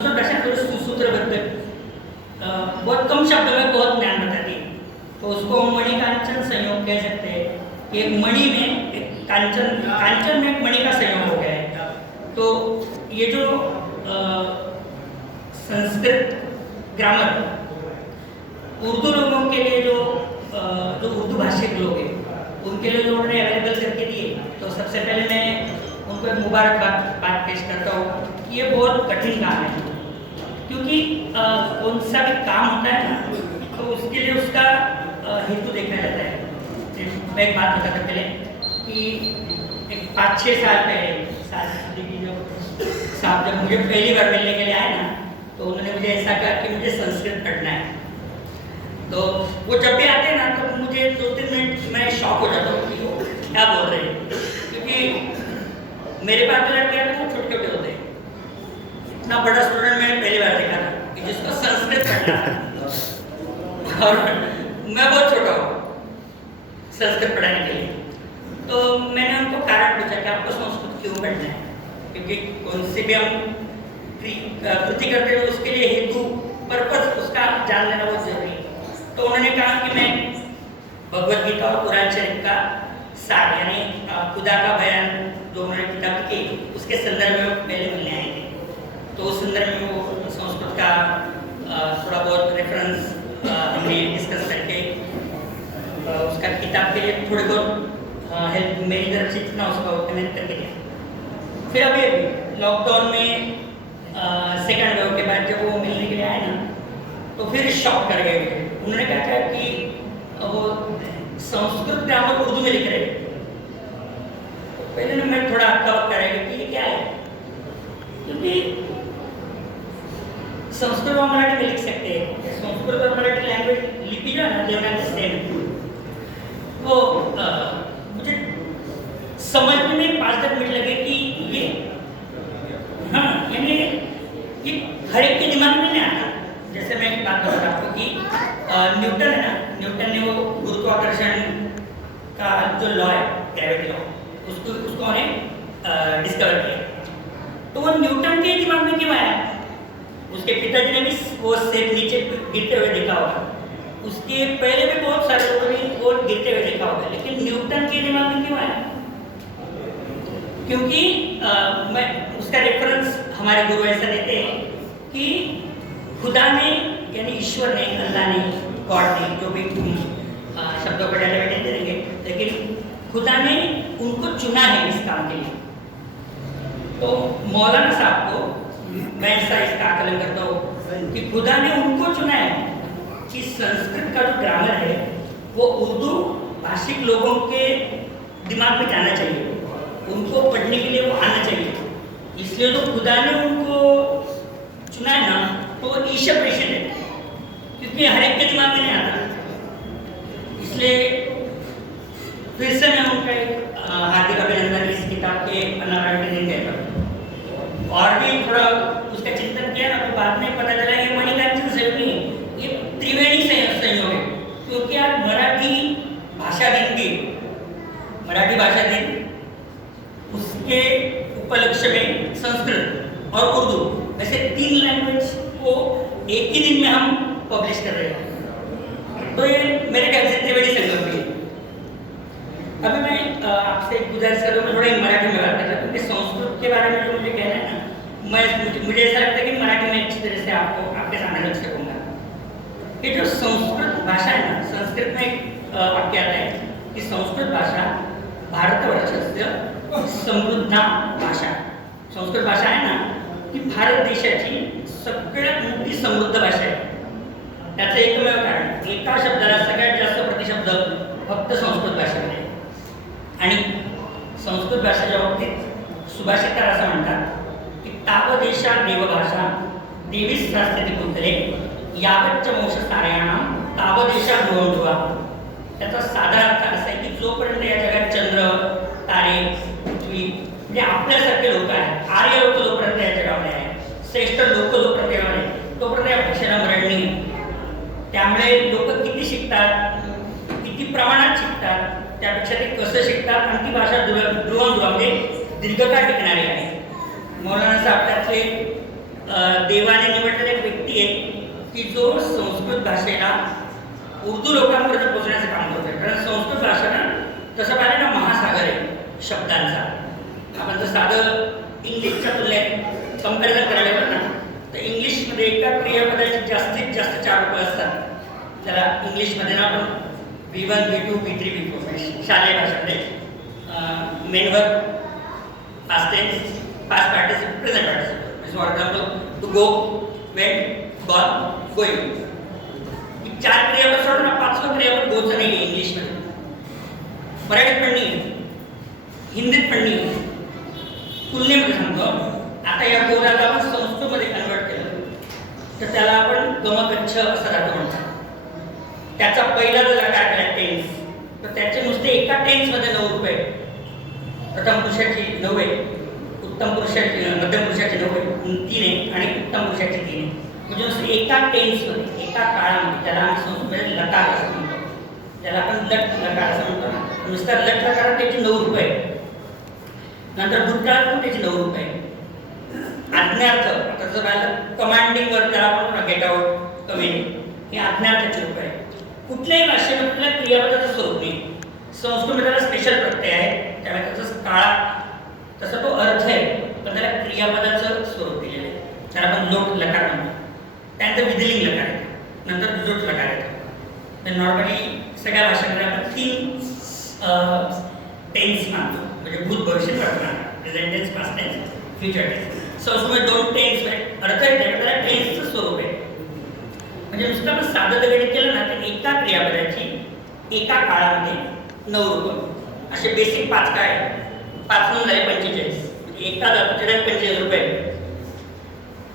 सूत्रबद्ध बहुत कम शब्द में बहुत ज्ञान बताती है। तो उसको हम मणिकांचन संयोग कह सकते हैं कि एक मणि में एक कांचन में एक मणि का संयोग हो गया है। तो ये जो संस्कृत ग्रामर उर्दू लोगों के लिए जो उर्दू भाषिक लोग हैं उनके लिए जो उन्होंने अवेलेबल करके दिए, तो सबसे पहले मैं उनको एक मुबारकबाद पेश करता हूँ। ये बहुत कठिन काम है, क्योंकि कौन सा भी काम होता है ना, तो उसके लिए उसका हेतु देखा जाता है। मैं एक बात बताता पहले कि एक 5-6 साल पहले साहब जब मुझे पहली बार मिलने के लिए आए ना, तो उन्होंने मुझे ऐसा कहा कि मुझे संस्कृत पढ़ना है। तो वो जब भी आते हैं ना, तो मुझे 2-3 मिनट मैं शॉक हो जाता हूँ कि वो क्या बोल रहे हैं, क्योंकि मेरे पास जो लड़के आते हैं वो छोटे छोटे होते हैं। इतना बड़ा स्टूडेंट मैंने पहली बार देखा था कि जिसको संस्कृत पढ़ना है और मैं बहुत छोटा हूँ संस्कृत पढ़ाने के लिए। तो मैंने उनको कारण पूछा कि आपको संस्कृत क्यों पढ़ना है, क्योंकि कौन से भी हम कृति करते हैं उसके लिए हेतु पर्पस उसका जान लेना बहुत जरूरी है। तो उन्होंने कहा कि मैं भगवद गीता और कुरान शरीफ का सार यानी खुदा का बयान जो उन्होंने किताब की उसके संदर्भ में पहले मिलने आए थे। तो उस संदर्भ में वो संस्कृत का थोड़ा बहुत रेफरेंस हमने डिस्कस करके उसका किताब के लिए थोड़ी बहुत हेल्प मेरी तरफ से जितना उसका कनेक्ट करके दिया। फिर अभी लॉकडाउन में सेकेंड वेव के बाद जब वो मिलने के लिए आए ना, तो फिर शॉक कर गए। उन्होंने कहा कि वो संस्कृत ग्रामर उर्दू में लिख रहे हैं। तो पहले ना मैं थोड़ा हक्का बक्का रहेगा कि ये क्या है, क्योंकि संस्कृत और मराठी में लिख सकते हैं। संस्कृत और मराठी लैंग्वेज लिपि जो है ना, देवनागरी सेम, वो मुझे समझने में 5-10 मिनट लगे कि ये यानी ये हर एक के दिमाग में नहीं आता। जैसे मैं एक बात बता रहा हूँ कि न्यूटन है ना, न्यूटन ने वो गुरुत्वाकर्षण का जो लॉ है, ग्रेविटी लॉ, उसको उन्हें डिस्कवर किया। तो वो न्यूटन के दिमाग में क्यों आया? उसके पिताजी ने भी वो सेब नीचे गिरते हुए देखा होगा, उसके पहले भी बहुत सारे लोगों ने वो गिरते हुए देखा होगा, लेकिन न्यूटन के दिमाग में क्यों आया? क्योंकि मैं उसका रेफरेंस हमारे गुरु ऐसा देते हैं कि खुदा ने यानी ईश्वर ने, अल्लाह ने, गॉड ने, जो भी शब्दों पर डाले दे देंगे, लेकिन खुदा ने उनको चुना है इस काम के लिए। तो मौलाना साहब को मैं ऐसा इसका आकलन करता हूँ कि खुदा ने उनको चुना है कि संस्कृत का जो ग्रामर है वो उर्दू भाषिक लोगों के दिमाग में जाना चाहिए, उनको पढ़ने के लिए वो आना चाहिए। इसलिए जो खुदा ने उनको चुना है ना, तो वो ईश्वर प्रेषित है, क्योंकि हर एक के दिमाग में नहीं आता। इसलिए फिर से मैं उनका एक हार्दिक अभिनंदन इस किताब के अनावरण कहता हूँ। और भी थोड़ा उसका चिंतन किया ना, तो बाद में पता चला ये मणिकांचन संयोग नहीं है, ये त्रिवेणी संयोग है। क्योंकि आज मराठी भाषा दिन उसके उपलक्ष्य में संस्कृत और उर्दू वैसे 3 लैंग्वेज को एक ही दिन में हम पब्लिश कर रहे हैं। तो ये मेरे ख्याल से त्रिवेणी संगम भी। अभी मैं आपसे एक गुजारिश कर रहा हूँ, थोड़ा मराठी में बात कर रहा हूँ, क्योंकि संस्कृत के बारे में जो मुझे कहना है ना, मुझे ऐसा लगता है कि मराठी में अच्छी तरह से आपके सामने रख सकूँगा। ये जो संस्कृत भाषा है ना, संस्कृत में एक वाक्य आता है कि संस्कृत भाषा भारतवर्षस्य समृद्धा भाषा। संस्कृत भाषा आहे ना, ती भारत देशाची सगळ्यात मोठी समृद्ध भाषा आहे। त्याचं एकमेव कारण, एका शब्दाला सगळ्यात जास्त प्रतिशब्द फक्त संस्कृत भाषेमध्ये। आणि संस्कृत भाषेच्या बाबतीत सुभाषितकार असं म्हणतात की तावदेशा देवभाषा देवीस शास्त्रती कुंतले यावच्च वंश साऱ्याणाम तावदेशा भुवंडुवा। त्याचा साधा अर्थ असा आहे की जोपर्यंत या जगात चंद्र, तारे, पृथ्वी म्हणजे आपल्यासारखे लोक आहेत, आर्य लोक जोपर्यंत या जगामध्ये आहेत, श्रेष्ठ लोक जोपर्यंत जगामध्ये आहेत, तोपर्यंत या भाषेला मरण नाही। त्यामुळे लोक किती शिकतात, किती प्रमाणात शिकतात, त्यापेक्षा ते कसं शिकतात आणि ती भाषा दुर्वांध्रुवा म्हणजे दीर्घकाळ टिकणारी आहे। मौलाना साहब त्यातले देवाने निवडलेला एक व्यक्ती आहे की जो संस्कृत भाषेला उर्दू लोकांपर्यंत पोहोचण्याचं काम करतोय. कारण संस्कृत भाषा ना तसं पाहिलं ना महासागर आहे शब्दांचा. आपण जर साधं इंग्लिशच्या तुलनेत कंपॅरिझन करायला गेलं ना तर इंग्लिशमध्ये एका क्रियापदाचे जास्तीत जास्त 4 रूप असतात. त्याला इंग्लिशमध्ये ना आपण V1, V2, V3, V4 शालेय भाषेमध्ये main verb, past tense, past participle, present participle. For example to go, went, gone, going. 4 क्रियापद सोडून 5वं क्रियापद गोचं नाही आहे इंग्लिशमध्ये. मराठीत पण नाही, हिंदीत पण नाही. तुलनेमध्ये सांगतो, आता या गोराला आपण संस्कृतमध्ये कन्वर्ट केलं तर त्याला आपण गमगच्छ असं राहतो म्हणतात. त्याचा पहिला जर लकार केला टेन्स तर त्याचे नुसते एका टेन्समध्ये 9 रूप आहे. प्रथम पुरुषाची 9 आहे, उत्तम पुरुषाची मध्यम पुरुषाची 9 आहे 3 आहे आणि उत्तम पुरुषाची 3 आहे. म्हणजे नुसते एका टेन्समध्ये एका काळामध्ये त्याला आम्ही संस्कृतमध्ये लकार असं म्हणतो. त्याला आपण लट लकार असं म्हणतो ना. नुसता लट लकारात त्याची 9 रूप आहे. नंतर भूतकाळात पण त्याची 9 रूप आहे. आज्ञार्थ आता जर पाहिलं कमांडिंग वर त्याला आपण गेट आउट, कम इन, हे आज्ञार्थाचे रूप आहे. कुठल्याही भाषेमध्ये कुठल्या क्रियापदाचं स्वरूप नाही. संस्कृतमध्ये त्याला स्पेशल प्रत्यय आहे, त्यामुळे त्याचं काळ तसा तो अर्थ आहे, पण त्याला क्रियापदाचं स्वरूप दिलेलं आहे. त्याला आपण लोट लकार म्हणतो. त्यानंतर विधिलिंग लकार आहे, नंतर लोट लकार आहे. तर नॉर्मली सगळ्या भाषांमध्ये आपण 3 टेन्स मानतो, म्हणजे भूत, भविष्य, वर्तमान, present tense, past tense, future tense. संस्कृतमध्ये 2 टेन्स आहेत, अर्थ आहे त्याला टेन्सचं स्वरूप आहे. म्हणजे नुसतं आपण साधं गणित केलं ना तर एका क्रियापदाची एका काळामध्ये 9 रूप असे बेसिक 5 काय 5 नंबर झाले 45. म्हणजे एका धातूचे 45 रूप आहे.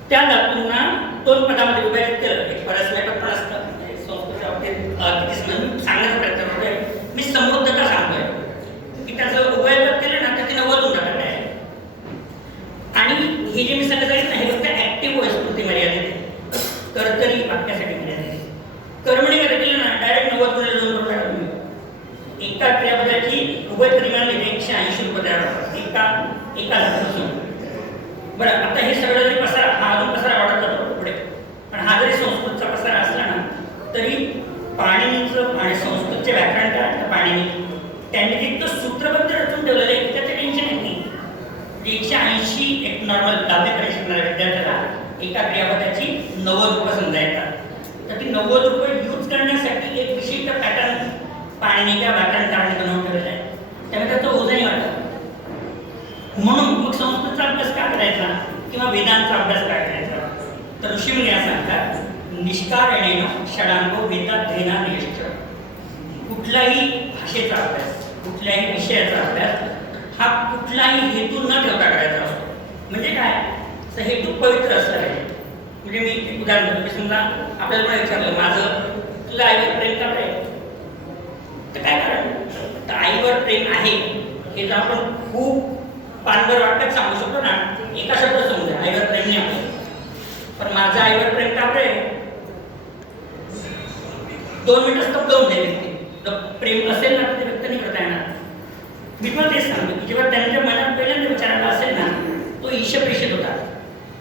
त्या धातूंना 2 पदामध्ये विभाजित केलं. एक परस्मैपद पण असतं. संस्कृतच्या बाबतीत किती सांगण्याचा प्रयत्न करतोय मी, समृद्धता सांगतोय की त्याचं उभयपद केलं ना तर ते 90 होऊन जातं आहे. आणि हे जे मी सांगितलं ना हे फक्त ऍक्टिव्ह व्हॉइस पुरती मर्यादित आहे, कर्तरी वाक्यासाठी मर्यादित आहे. कर्मणी मध्ये केलं ना डायरेक्ट 90 गुणिले 2 रूप काढून एका क्रियापदाची उभय परिमाण 180 रूप तयार होतात एका धातूपासून. बरं, आता हे सगळं जरी पसारा हा अजून पसारा वाढत जातो पुढे, पण हा जरी संस्कृतचा पसारा असला ना तरी पाणिनीचं आणि संस्कृतचे व्याकरण काय पाणिनी त्यांनी तिथं सूत्रबद्ध रचून ठेवलेलं आहे, त्याचं टेन्शन येत नाही. 180 एक नॉर्मल 10वी शिकणाऱ्या विद्यार्थ्याला एका क्रियापदाची 90 रूप समजा येतात. तर ती 90 रूप यूज करण्यासाठी एक विशिष्ट पॅटर्न पाणिनीच्या व्याकरणकाराने बनवून ठेवलेला आहे. त्यामुळे त्याचं ओझंही वाटतं. म्हणून मग संस्कृतचा अभ्यास का करायचा किंवा वेदांचा अभ्यास काय करायचा तर ऋषीमुनी असं सांगतात, निष्कारणेन षडांगो वेदाध्ययना नियश्च. कुठलाही भाषेचा अभ्यास, कुठल्याही विषयाचा अभ्यास हा कुठलाही हेतू न ठेवता करायचा असतो. म्हणजे काय तर हेतू पवित्र असला पाहिजे. म्हणजे मी एक उदाहरण देतो की समजा आपल्याला पण विचारलं माझं तुला आईवर प्रेम का आहे तर काय कारण तर आईवर प्रेम आहे हे तर आपण खूप पानभर वाक्यात सांगू शकतो ना, एका शब्दात समजा आईवर प्रेम नाही आपलं. पण माझं आईवर प्रेम का आहे 2 मिनिटं स्तब्ध होऊन जाईल व्यक्ती. जर प्रेम असेल ना तर ते व्यक्त नाही करता येणार. मी पण तेच सांगतो की जेव्हा त्यांच्या मनात पहिल्यांदा विचारायला असेल ना तो ईशप्रेषित होता.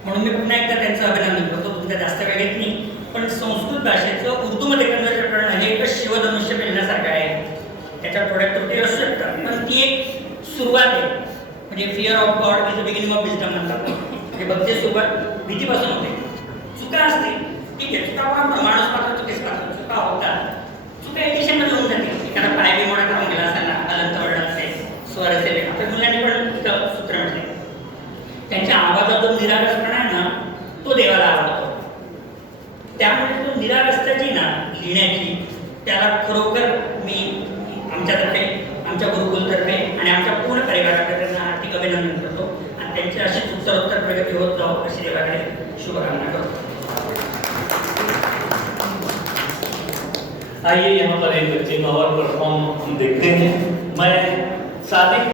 म्हणून मी पुन्हा एकदा त्यांचं अभिनंदन करतो. तुमच्या जास्त वेळ घेत नाही, पण संस्कृत भाषेचं उर्दूमध्ये कन्वर्ट करणं हे एक शिवधनुष्य पेलण्यासारखं आहे. त्याच्यात थोड्या त्रुटी असू शकतात, पण ती एक सुरुवात आहे. म्हणजे fear of God is the beginning of wisdom म्हणतात. म्हणजे भक्ती सुरुवात भीतीपासून होते. चुका असतील ठीक आहे, चुका पण माणूस मात्र चुकीच पाहतो, चुका होतात. चुका एडिशनमध्ये होऊन जाते. एखादा पाय बी मोठा करून गेला असेल ना, अलंत वर्ण असेल, स्वर असेल, आपल्या मुलांनी पण सूत्र म्हटले. त्यांच्या आवाजात जो निरागसपणा आहे ना तो देवाला आवडतो. त्यामुळे तो निरागसताची ना लिहिण्याची त्याला खरोखर मी आमच्यातर्फे, आमच्या गुरुकुलतर्फे आणि आमच्या पूर्ण परिवाराकडे त्यांना हार्दिक अभिनंदन करतो आणि त्यांची अशीच उत्तरोत्तर प्रगती होत जाऊ अशी देवाकडे शुभकामना करतो. आइए यहाँ पर एक जिम और परफॉर्म हम देखते हैं. मैं शादी